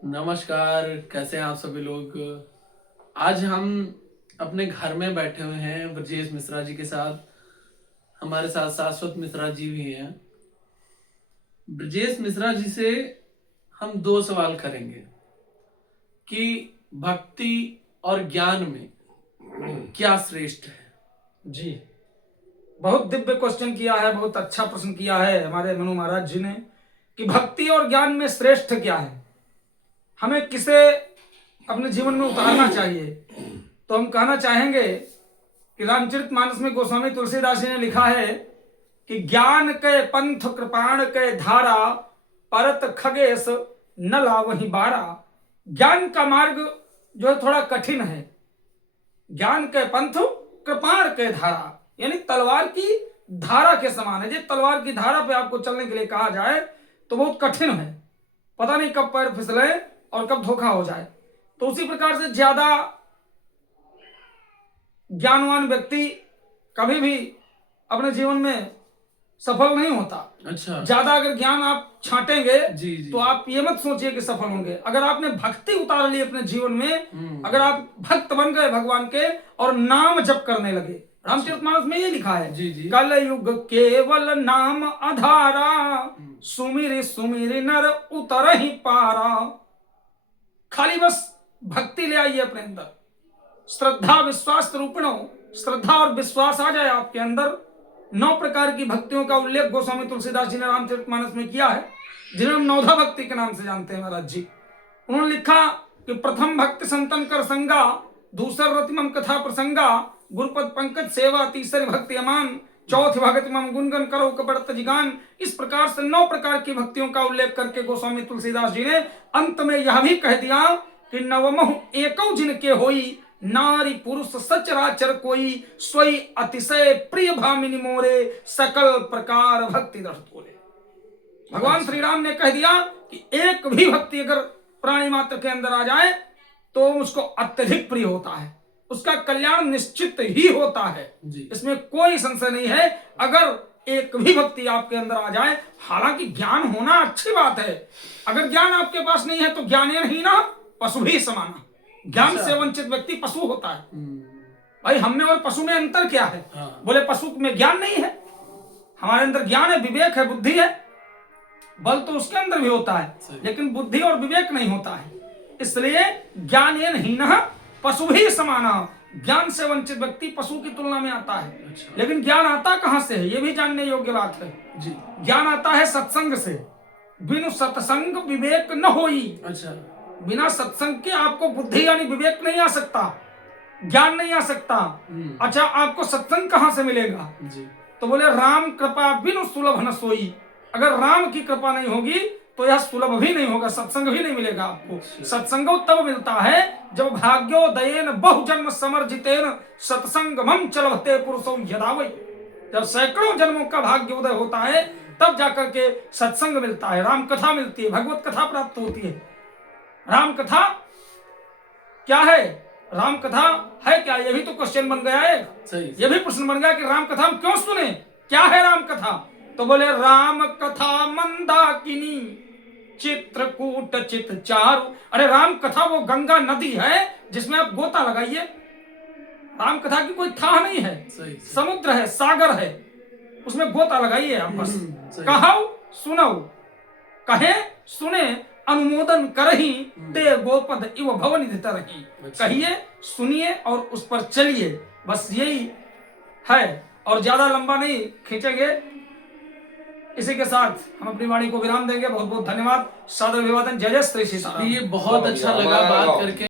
नमस्कार, कैसे हैं आप सभी लोग। आज हम अपने घर में बैठे हुए हैं ब्रजेश मिश्रा जी के साथ। हमारे साथ शाश्वत मिश्रा जी भी हैं। ब्रजेश मिश्रा जी से हम दो सवाल करेंगे कि भक्ति और ज्ञान में क्या श्रेष्ठ है। जी, बहुत दिव्य क्वेश्चन किया है, बहुत अच्छा प्रश्न किया है हमारे मनु महाराज जी ने कि भक्ति और ज्ञान में श्रेष्ठ क्या है, हमें किसे अपने जीवन में उतारना चाहिए। तो हम कहना चाहेंगे कि रामचरितमानस में गोस्वामी तुलसीदास जी ने लिखा है कि ज्ञान के पंथ कृपाण के धारा परत खगेश न लावहि बारा। ज्ञान का मार्ग जो है थोड़ा कठिन है। ज्ञान के पंथ कृपाण के धारा यानी तलवार की धारा के समान है। जिस तलवार की धारा पे आपको चलने के लिए कहा जाए तो बहुत कठिन है, पता नहीं कब पैर फिसले और कब धोखा हो जाए। तो उसी प्रकार से ज्यादा ज्ञानवान व्यक्ति कभी भी अपने जीवन में सफल नहीं होता। अच्छा, ज्यादा अगर ज्ञान आप छांटेंगे जी। तो आप ये मत सोचिए कि सफल होंगे। अगर आपने भक्ति उतार ली अपने जीवन में, अगर आप भक्त बन गए भगवान के और नाम जप करने लगे, रामचरितमानस में ये लिखा है जी। कल युग केवल नाम आधारा, सुमिर सुमिर नर उतर ही पारा। खाली बस भक्ति ले आइए अपने अंदर, श्रद्धा विश्वास रूपणो, श्रद्धा और विश्वास आ जाए आपके अंदर। 9 प्रकार की भक्तियों का उल्लेख गोस्वामी तुलसीदास जी ने रामचरितमानस में किया है, जिन्हें हम नवधा भक्ति के नाम से जानते हैं महाराज जी। उन्होंने लिखा कि प्रथम भक्ति संतन कर संगा, दूसर रतिमम कथा प्रसंगा, गुरुपद पंकज सेवा, तीसरी भक्ति अमान, चौथी भक्ति मम गुणगन करो कपड़त जिगान। इस प्रकार से 9 प्रकार की भक्तियों का उल्लेख करके गोस्वामी तुलसीदास जी ने अंत में यह भी कह दिया कि नवमहु एकौ जिनके होई, नारी पुरुष सचराचर कोई, सोई अतिशय प्रिय भामिनी मोरे, सकल प्रकार भक्ति दृढ़ तोरे। भगवान श्री राम ने कह दिया कि एक भी भक्ति अगर प्राणी मात्र के अंदर आ जाए तो उसको अत्यधिक प्रिय होता है, उसका कल्याण निश्चित ही होता है जी। इसमें कोई संशय नहीं है। अगर एक भी भक्ति आपके अंदर आ जाए, हालांकि ज्ञान होना अच्छी बात है, अगर ज्ञान आपके पास नहीं है तो ज्ञानेन हीना पशु भी समाना। ज्ञान से वंचित व्यक्ति पशु होता है। भाई हम में और पशु में अंतर क्या है? बोले पशु में ज्ञान नहीं है, हमारे अंदर ज्ञान है, विवेक है, बुद्धि है, बल तो उसके अंदर भी होता है लेकिन बुद्धि और विवेक नहीं होता है। इसलिए ज्ञानेन हीनः पशु भी समाना, ज्ञान से वंचित व्यक्ति पशु की तुलना में आता है। अच्छा। लेकिन ज्ञान आता कहां से है, यह भी जानने योग्य बात है जी। ज्ञान आता है सत्संग से। बिनु सत्संग विवेक न होई। अच्छा, बिना सत्संग के आपको बुद्धि यानी विवेक नहीं आ सकता, ज्ञान नहीं आ सकता। अच्छा, आपको सत्संग कहां से मिलेगा जी। तो बोले राम कृपा बिनु सुलभ न सोई। अगर राम की कृपा नहीं होगी तो यह सुलभ भी नहीं होगा, सत्संग भी नहीं मिलेगा आपको। सत्संग तब मिलता है जब भाग्योदयेन बहुजन्म समर्जितेन सत्संगमं चलते पुरुषो यदा वै। जब सैकड़ों जन्मों का भाग्योदय होता है तब जाकर के सत्संग मिलता है, राम कथा मिलती है, भगवत कथा प्राप्त होती है। राम कथा क्या है, राम कथा है क्या, यह भी तो क्वेश्चन बन गया है। यह भी प्रश्न बन गया कि राम कथा हम क्यों सुने, क्या है राम कथा। तो बोले राम कथा मंदाकिनी चित्रकूट चित चारु। अरे राम कथा वो गंगा नदी है जिसमें आप गोता लगाइए। राम कथा की कोई था नहीं है, समुद्र है, सागर है, उसमें गोता लगाइए आप बस। कहो सुनो, कहे सुने अनुमोदन करही, ते गोपद इव भवनिधि तरही। कहिए, सुनिए और उस पर चलिए, बस यही है और ज्यादा लंबा नहीं खींचेंगे। इसी के साथ हम अपनी वाणी को विराम देंगे। बहुत बहुत धन्यवाद, सादर अभिवादन, जय जय श्री सीताराम। ये बहुत अच्छा लगा बात करके।